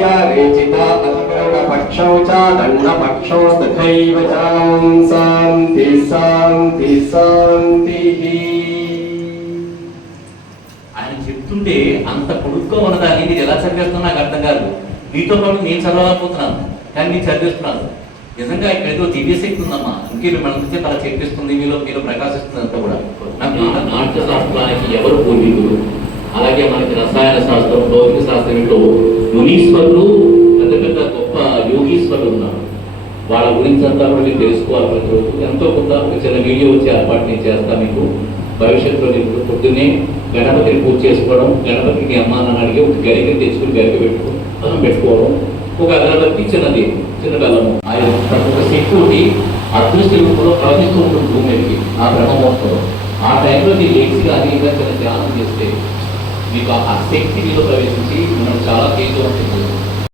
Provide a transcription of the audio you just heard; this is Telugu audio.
रेचिता अतिकरणपक्षौ च दण्डपक्षौ तथैव च शान्ति शान्ति शान्तिः. ఆయన చెప్తుంటే అంత పొడుగ్గా ఉన్నదాన్ని నేను ఎలా చదివేస్తున్నా నాకు అర్థం కాదు. మీతో పాటు నేను చదవలేకపోతున్నాను, కానీ నేను చదివిస్తున్నాను. నిజంగా ఇక్కడ ఏదో దివ్యశక్తి ఉందమ్మా, ఇంకే మిమ్మల్ని అలా చెప్పిస్తుంది, మీలో ప్రకాశిస్తుంది అంతా కూడా. నాట్య శాస్త్రానికి ఎవరు పూర్వీకులు, అలాగే మనకి రసాయన శాస్త్రం, భౌతిక శాస్త్రంలో మునీశ్వరులు, పెద్ద పెద్ద గొప్ప యోగీశ్వరులు ఉన్నారు. వాళ్ళ గురించి అంతా కూడా మీరు తెలుసుకోవాలి. ప్రతి రోజు ఎంతో కొంత ఒక చిన్న వీడియో వచ్చే ఏర్పాటు నేను చేస్తాను మీకు. భవిష్యత్తులో మీరు పొద్దున్నే గణపతిని పూజ చేసుకోవడం, గణపతికి అమ్మ నాన్న అడిగి ఒక గరికని తెచ్చుకుని గరిక పెట్టుకోవడం, ఒక అగరబత్తి చిన్నది చిన్న బెల్లము, ఒక శక్తి అదృష్ట రూపంలో ప్రవహిస్తూ ఉంటుంది భూమికి ఆ బ్రహ్మముహూర్తంలో. ఆ టైంలో మీరు లేచి కానీ చిన్న ధ్యానం చేస్తే మీకు ఆ శక్తి మీలో ప్రవేశించి మనం చాలా తేజవంతం